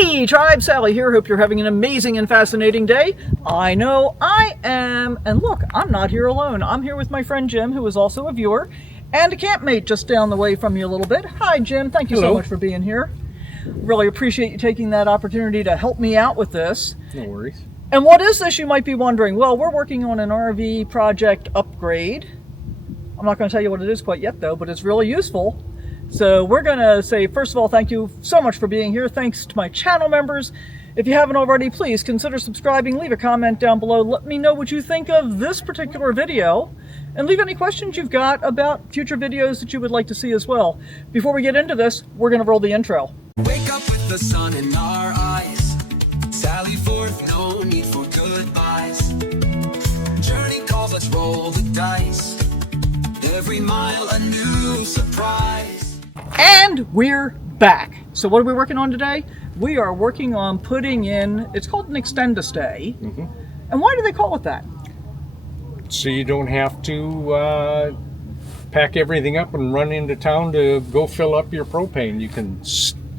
Hey Tribe, Sally here. Hope you're having an amazing and fascinating day. I know I am. And look, I'm not here alone. I'm here with my friend Jim, who is also a viewer, and a campmate just down the way from you a little bit. Hi Jim, thank you so much for being here. Really appreciate you taking that opportunity to help me out with this. No worries. And what is this, you might be wondering? Well, we're working on an RV project upgrade. I'm not going to tell you what it is quite yet though, but it's really useful. So we're going to say, first of all, thank you so much for being here. Thanks to my channel members. If you haven't already, please consider subscribing. Leave a comment down below. Let me know what you think of this particular video. And leave any questions you've got about future videos that you would like to see as well. Before we get into this, we're going to roll the intro. Wake up with the sun in our eyes. Sally forth, no need for goodbyes. Journey calls, let's roll the dice. Every mile a new surprise. And we're back. So what are we working on today? We are working on putting in, it's called an extend-a-stay. And why do they call it that? So you don't have to pack everything up and run into town to go fill up your propane. You can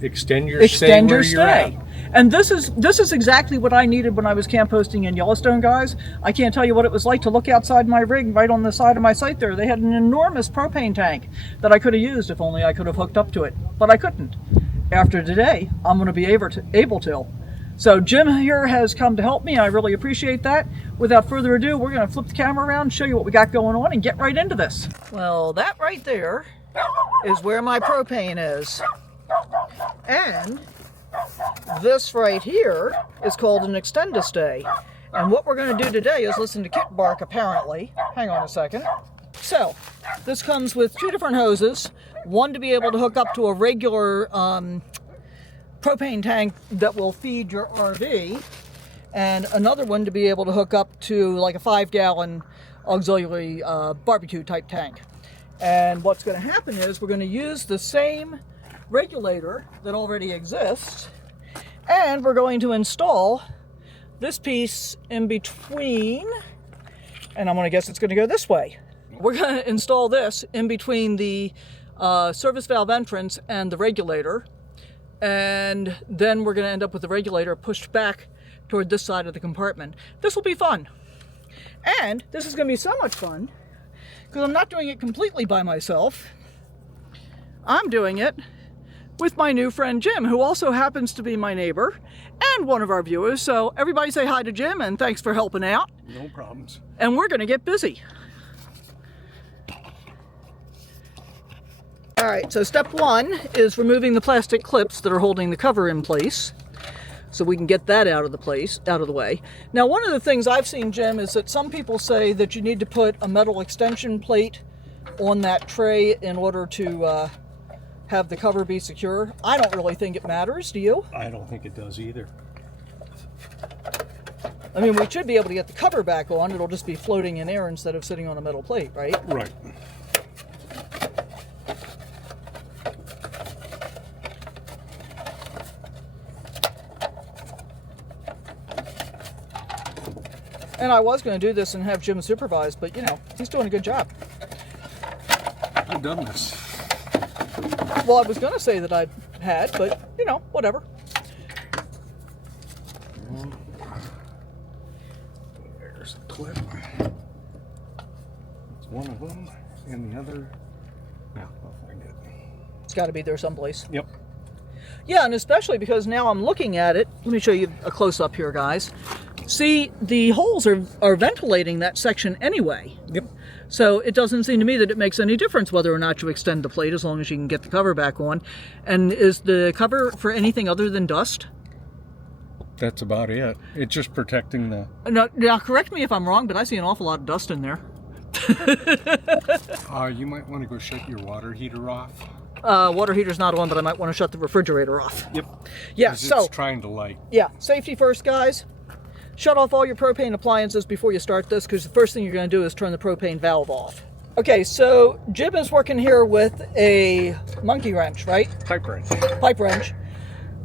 extend your stay where you're at. And this is exactly what I needed when I was camp hosting in Yellowstone, guys. I can't tell you what it was like to look outside my rig right on the side of my site there. They had an enormous propane tank that I could have used if only I could have hooked up to it, but I couldn't. After today, I'm going to be able to. So Jim here has come to help me. I really appreciate that. Without further ado, we're going to flip the camera around, show you what we got going on, and get right into this. Well, that right there is where my propane is. And this right here is called an extend-a-stay. And what we're going to do today is listen to Kit bark, apparently. Hang on a second. So, this comes with two different hoses. One to be able to hook up to a regular propane tank that will feed your RV. And another one to be able to hook up to like a 5-gallon auxiliary barbecue type tank. And what's going to happen is we're going to use the same regulator that already exists, and we're going to install this piece in between, and I'm going to guess it's going to go this way. We're going to install this in between the service valve entrance and the regulator, and then we're going to end up with the regulator pushed back toward this side of the compartment. This will be fun, and this is going to be so much fun because I'm not doing it completely by myself. I'm doing it with my new friend Jim, who also happens to be my neighbor and one of our viewers. So everybody say hi to Jim and thanks for helping out. No problems. And we're going to get busy. All right, so step one is removing the plastic clips that are holding the cover in place, so we can get that out of the way. Now, one of the things I've seen, Jim, is that some people say that you need to put a metal extension plate on that tray in order to have the cover be secure. I don't really think it matters, do you? I don't think it does either. I mean, we should be able to get the cover back on. It'll just be floating in air instead of sitting on a metal plate, right? Right. And I was going to do this and have Jim supervise, but you know, he's doing a good job. I've done this. Well, I was going to say that I had, but, you know, whatever. There's the clip. It's one of them, and the other, yeah, I'll find it. It's got to be there someplace. Yep. Yeah, and especially because now I'm looking at it. Let me show you a close-up here, guys. See, the holes are ventilating that section anyway. Yep. So it doesn't seem to me that it makes any difference whether or not you extend the plate as long as you can get the cover back on. And is the cover for anything other than dust? That's about it. It's just protecting the... Now correct me if I'm wrong, but I see an awful lot of dust in there. You might want to go shut your water heater off. Water heater's not on, but I might want to shut the refrigerator off. Yep. Yeah, so... it's trying to light. Yeah, safety first, guys. Shut off all your propane appliances before you start this, because the first thing you're going to do is turn the propane valve off. Okay, so Jim is working here with a monkey wrench, right? Pipe wrench. Pipe wrench.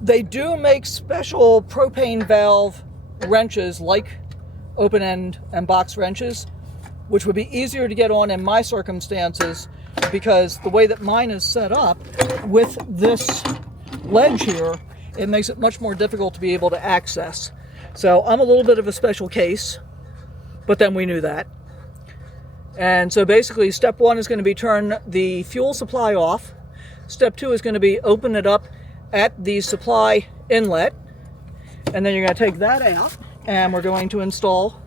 They do make special propane valve wrenches like open end and box wrenches, which would be easier to get on in my circumstances because the way that mine is set up with this ledge here, it makes it much more difficult to be able to access. So I'm a little bit of a special case, but then we knew that. And so basically step 1 is going to be turn the fuel supply off. Step 2 is going to be open it up at the supply inlet. And then you're going to take that out and we're going to install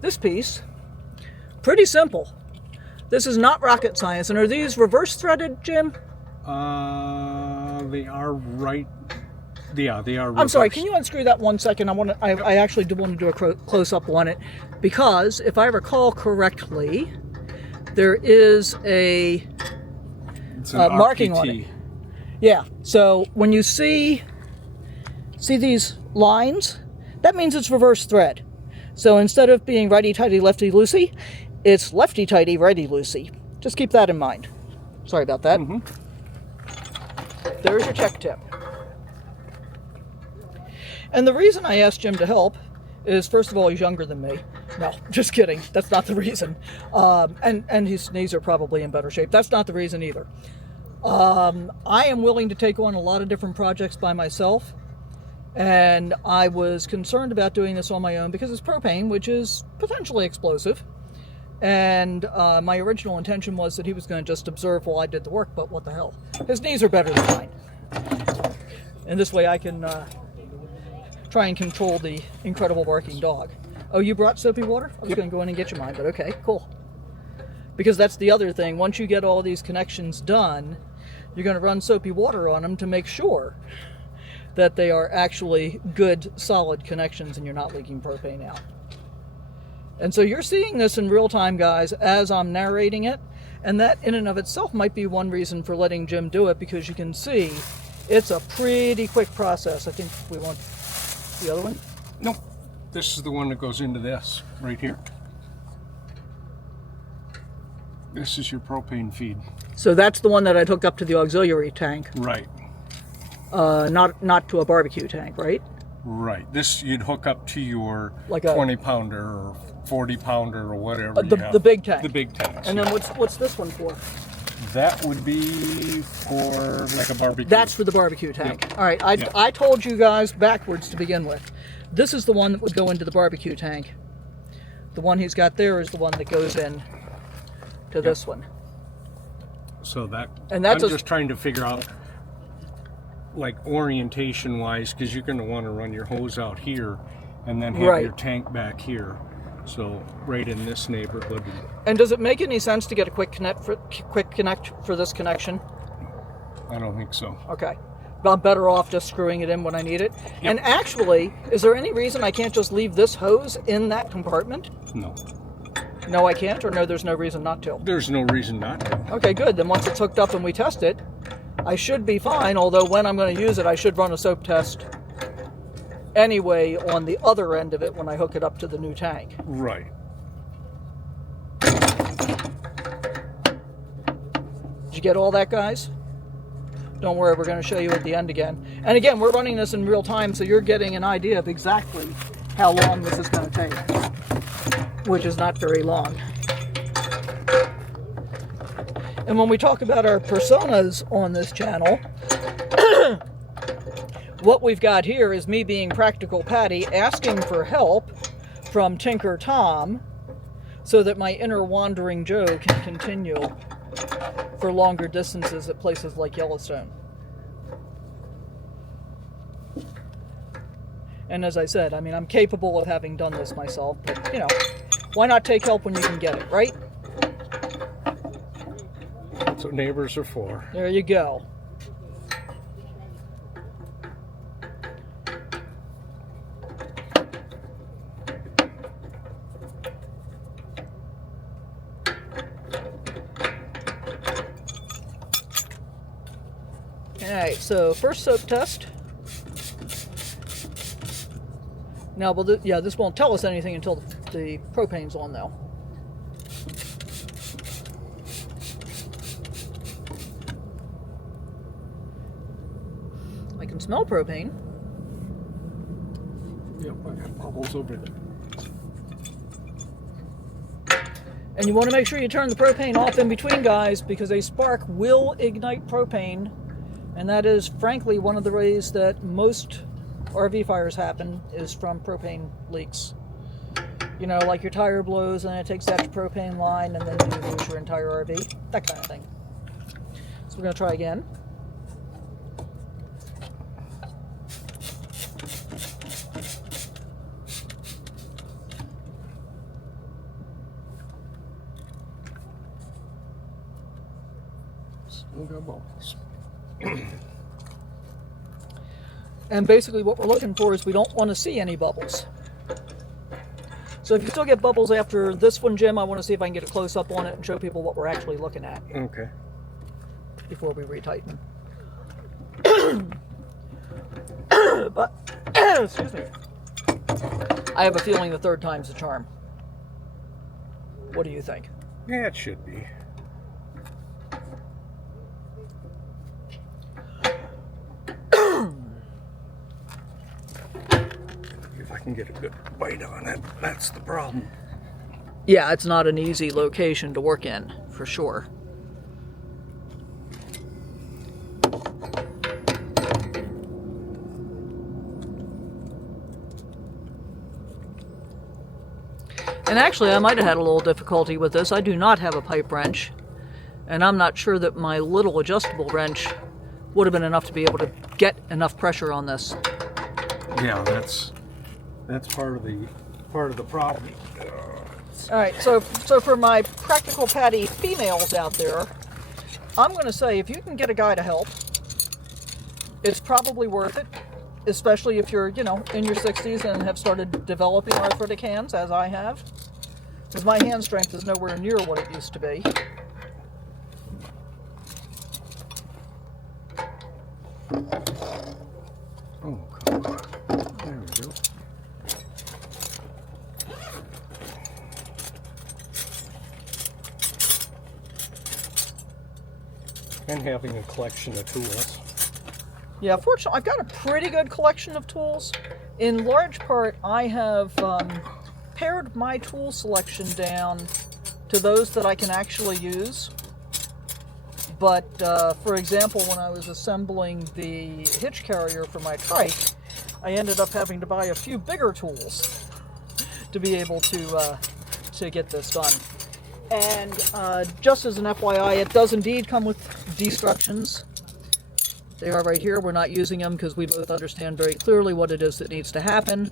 this piece. Pretty simple. This is not rocket science. And are these reverse threaded, Jim? They are right. Yeah, they are. I'm sorry, can you unscrew that 1 second? I actually do want to do a close-up on it, because if I recall correctly, there is a marking on it. Yeah, so when you see these lines, that means it's reverse thread. So instead of being righty-tighty, lefty-loosey, it's lefty-tighty, righty-loosey. Just keep that in mind. Sorry about that. Mm-hmm. There's your check tip. And the reason I asked Jim to help is, first of all, he's younger than me. No, just kidding. That's not the reason. And his knees are probably in better shape. That's not the reason either. I am willing to take on a lot of different projects by myself. And I was concerned about doing this on my own because it's propane, which is potentially explosive. And my original intention was that he was going to just observe while I did the work, but what the hell. His knees are better than mine. And this way I can try and control the incredible barking dog. Oh, you brought soapy water? I was going to go in and get you mine, but okay, cool. Because that's the other thing. Once you get all these connections done, you're going to run soapy water on them to make sure that they are actually good, solid connections and you're not leaking propane out. And so you're seeing this in real time, guys, as I'm narrating it. And that in and of itself might be one reason for letting Jim do it, because you can see it's a pretty quick process. I think we want the other one? No, this is the one that goes into this right here. This is your propane feed. So that's the one that I'd hook up to the auxiliary tank. Right. Not to a barbecue tank, right? Right. This you'd hook up to your Like a 20-pounder or 40-pounder or whatever. The big tank. The big tanks. And then what's this one for? That would be for like a barbecue. That's for the barbecue tank. Yep. All right, I told you guys backwards to begin with. This is the one that would go into the barbecue tank. The one he's got there is the one that goes in to this one. So that, and that's I'm just trying to figure out, like orientation wise, because you're going to want to run your hose out here and then have your tank back here. So right in this neighborhood. And does it make any sense to get a quick connect for this connection? I don't think so. Okay. I'm better off just screwing it in when I need it. Yep. And actually, is there any reason I can't just leave this hose in that compartment? No. No, I can't, or no, there's no reason not to? There's no reason not to. Okay, good. Then once it's hooked up and we test it, I should be fine, although when I'm going to use it, I should run a soap test anyway on the other end of it when I hook it up to the new tank. Right. Did you get all that, guys? Don't worry, we're going to show you at the end again. And again, we're running this in real time, so you're getting an idea of exactly how long this is going to take, which is not very long. And when we talk about our personas on this channel, what we've got here is me being Practical Patty asking for help from Tinker Tom so that my inner Wandering Joe can continue for longer distances at places like Yellowstone. And as I said, I mean, I'm capable of having done this myself, but, you know, why not take help when you can get it, right? That's what neighbors are for. There you go. Alright, so first soap test. Now, well, this won't tell us anything until the propane's on, though. I can smell propane. Yep, I got bubbles over there. And you want to make sure you turn the propane off in between, guys, because a spark will ignite propane And that is, frankly, one of the ways that most RV fires happen is from propane leaks. You know, like your tire blows and it takes out your propane line and then you lose your entire RV. That kind of thing. So we're going to try again. Still got bubbles. And basically what we're looking for is we don't want to see any bubbles. So if you still get bubbles after this one, Jim, I want to see if I can get a close-up on it and show people what we're actually looking at. Okay. Before we retighten. But, excuse me. I have a feeling the third time's the charm. What do you think? Yeah, it should be. If I can get a good bite on it, that's the problem. Yeah, it's not an easy location to work in, for sure. And actually, I might have had a little difficulty with this. I do not have a pipe wrench, and I'm not sure that my little adjustable wrench would have been enough to be able to get enough pressure on this. Yeah, that's part of the problem. All right, so for my practical patty females out there, I'm going to say if you can get a guy to help, it's probably worth it, especially if you're, you know, in your 60s and have started developing arthritic hands, as I have. Because my hand strength is nowhere near what it used to be. Oh, come on. There we go. And having a collection of tools. Yeah, fortunately, I've got a pretty good collection of tools. In large part, I have pared my tool selection down to those that I can actually use. But, for example, when I was assembling the hitch carrier for my trike, I ended up having to buy a few bigger tools to be able to get this done. And just as an FYI, it does indeed come with destructions. They are right here. We're not using them because we both understand very clearly what it is that needs to happen.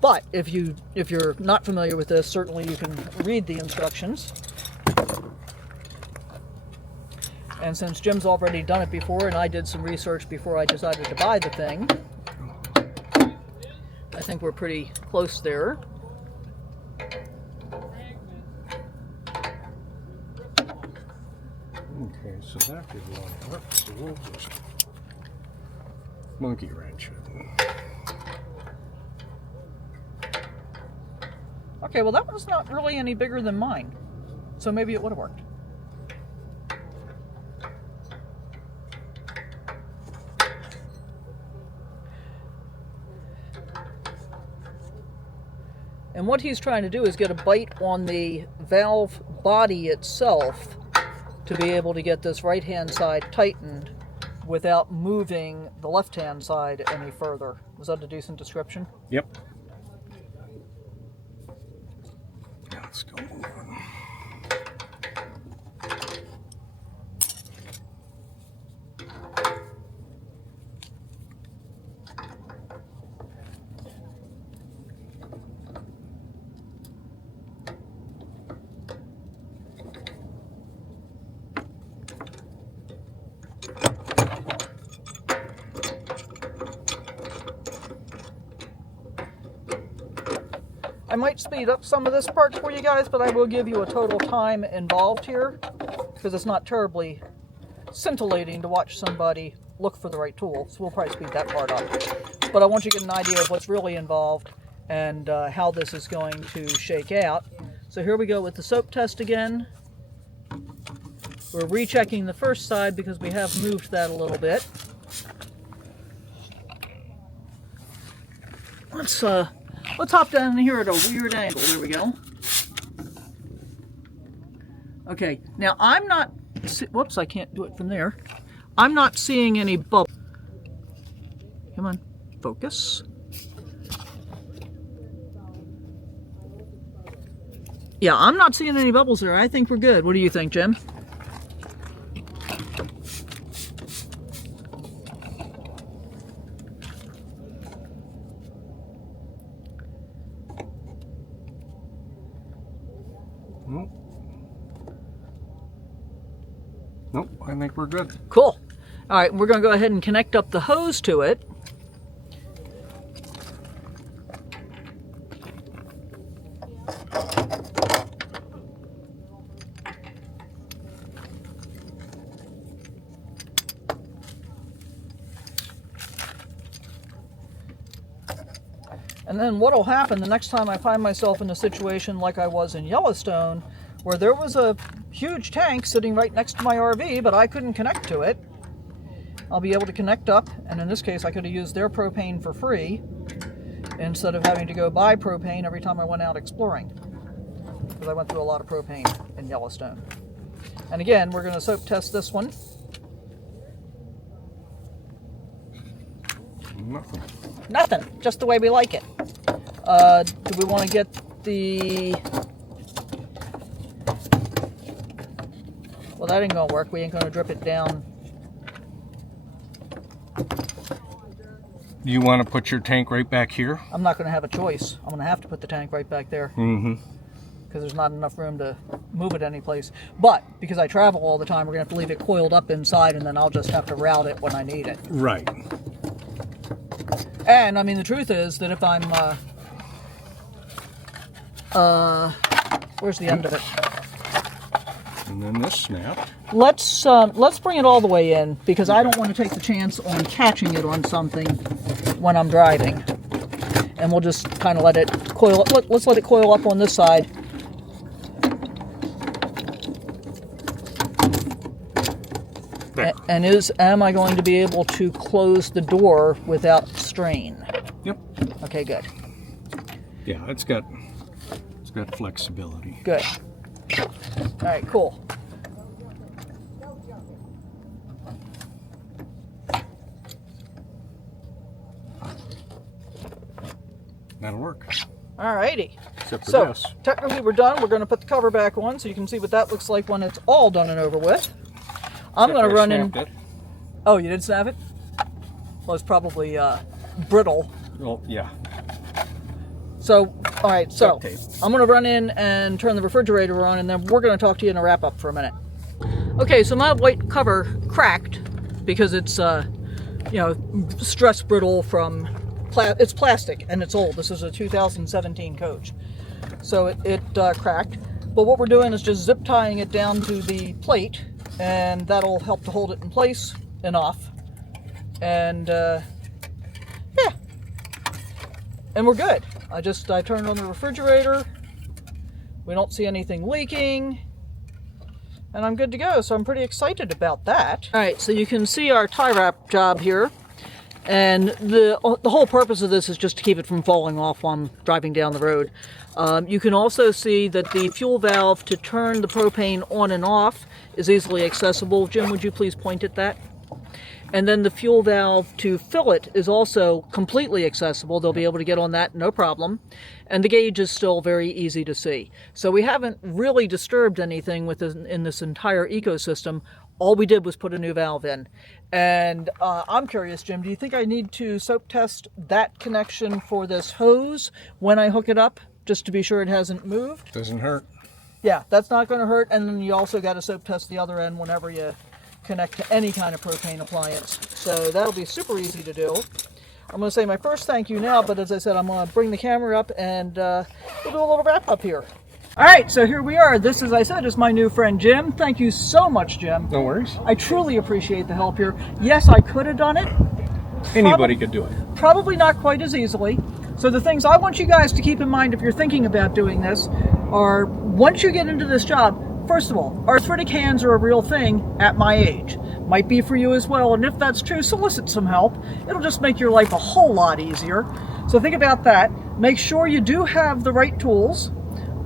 But if you're not familiar with this, certainly you can read the instructions. And since Jim's already done it before, and I did some research before I decided to buy the thing, I think we're pretty close there. Okay, so that did a lot of work, so we'll just monkey wrench it. Okay, well that one's not really any bigger than mine, so maybe it would have worked. And what he's trying to do is get a bite on the valve body itself to be able to get this right-hand side tightened without moving the left-hand side any further. Was that a decent description? Yep. Now let's go move on. I might speed up some of this part for you guys, but I will give you a total time involved here because it's not terribly scintillating to watch somebody look for the right tool. So we'll probably speed that part up. But I want you to get an idea of what's really involved and how this is going to shake out. So here we go with the soap test again. We're rechecking the first side because we have moved that a little bit. Let's hop down here at a weird angle. There we go. Okay, now I'm not, whoops, I can't do it from there. I'm not seeing any bubbles. Come on, focus. Yeah, I'm not seeing any bubbles there. I think we're good. What do you think, Jim? Nope. Nope, I think we're good. Cool. All right, we're going to go ahead and connect up the hose to it. And then what will happen the next time I find myself in a situation like I was in Yellowstone, where there was a huge tank sitting right next to my RV, but I couldn't connect to it. I'll be able to connect up, and in this case I could have used their propane for free instead of having to go buy propane every time I went out exploring, because I went through a lot of propane in Yellowstone. And again, we're going to soap test this one. Nothing. Nothing, just the way we like it. Do we want to get the... Well, that ain't gonna work. We ain't gonna drip it down. You want to put your tank right back here? I'm not gonna have a choice. I'm gonna have to put the tank right back there. Mm-hmm. Because there's not enough room to move it anyplace. But, because I travel all the time, we're gonna have to leave it coiled up inside, and then I'll just have to route it when I need it. Right. And, I mean, the truth is that if I'm, where's the end of it? And then this snapped. Let's bring it all the way in, because I don't want to take the chance on catching it on something when I'm driving. And we'll just kind of let it coil up. Let's let it coil up on this side. And am I going to be able to close the door without strain? Yep. Okay, good. Yeah, it's got flexibility. Good. All right, cool. That'll work. All righty. Except for So, this. technically we're done. We're going to put the cover back on so you can see what that looks like when it's all done and over with. I'm going to run in... It. Oh, you did snap it? Well, it's probably brittle. Well, yeah. So, all right, so Duct tape. I'm going to run in and turn the refrigerator on, and then we're going to talk to you in a wrap-up for a minute. Okay, so my white cover cracked because it's, stress brittle from... It's plastic, and it's old. This is a 2017 coach. So it cracked. But what we're doing is just zip tying it down to the plate, and that'll help to hold it in place enough. And, yeah. And we're good. I turned on the refrigerator. We don't see anything leaking. And I'm good to go, so I'm pretty excited about that. All right, so you can see our tie wrap job here. And the whole purpose of this is just to keep it from falling off while I'm driving down the road. You can also see that the fuel valve to turn the propane on and off is easily accessible. Jim, would you please point at that? And then the fuel valve to fill it is also completely accessible. They'll be able to get on that, no problem. And the gauge is still very easy to see. So we haven't really disturbed anything in this entire ecosystem. All we did was put a new valve in. And I'm curious, Jim, do you think I need to soap test that connection for this hose when I hook it up, just to be sure it hasn't moved? Doesn't hurt. Yeah, that's not going to hurt. And then you also got to soap test the other end whenever you connect to any kind of propane appliance. So that'll be super easy to do. I'm going to say my first thank you now, but as I said, I'm going to bring the camera up and we'll do a little wrap up here. All right, so here we are. This, as I said, is my new friend Jim. Thank you so much, Jim. No worries. I truly appreciate the help here. Yes, I could have done it. Anybody could do it. Probably not quite as easily. So the things I want you guys to keep in mind if you're thinking about doing this are, once you get into this job, first of all, arthritic hands are a real thing at my age. Might be for you as well, and if that's true, solicit some help. It'll just make your life a whole lot easier. So think about that. Make sure you do have the right tools.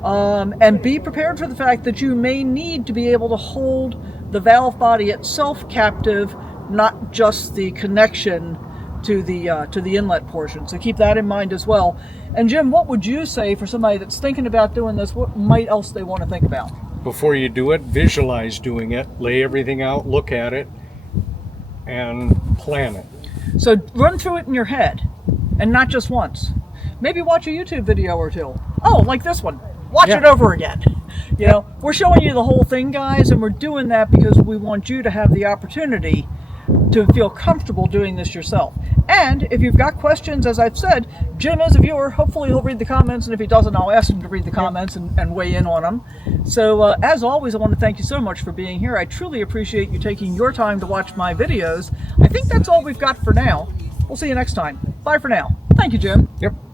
And be prepared for the fact that you may need to be able to hold the valve body itself captive not just the connection to the inlet portion. So keep that in mind as well. And Jim, what would you say for somebody that's thinking about doing this? What might else they want to think about? Before you do it, visualize doing it, lay everything out, look at it, and plan it. So run through it in your head, and not just once. Maybe watch a YouTube video or two. Oh, like this one. Watch it over again. You know, we're showing you the whole thing, guys, and we're doing that because we want you to have the opportunity to feel comfortable doing this yourself. And if you've got questions, as I've said, Jim is a viewer. Hopefully he'll read the comments, and if he doesn't, I'll ask him to read the comments and weigh in on them. So as always, I want to thank you so much for being here. I truly appreciate you taking your time to watch my videos. I think that's all we've got for now. We'll see you next time. Bye for now. Thank you, Jim. Yep.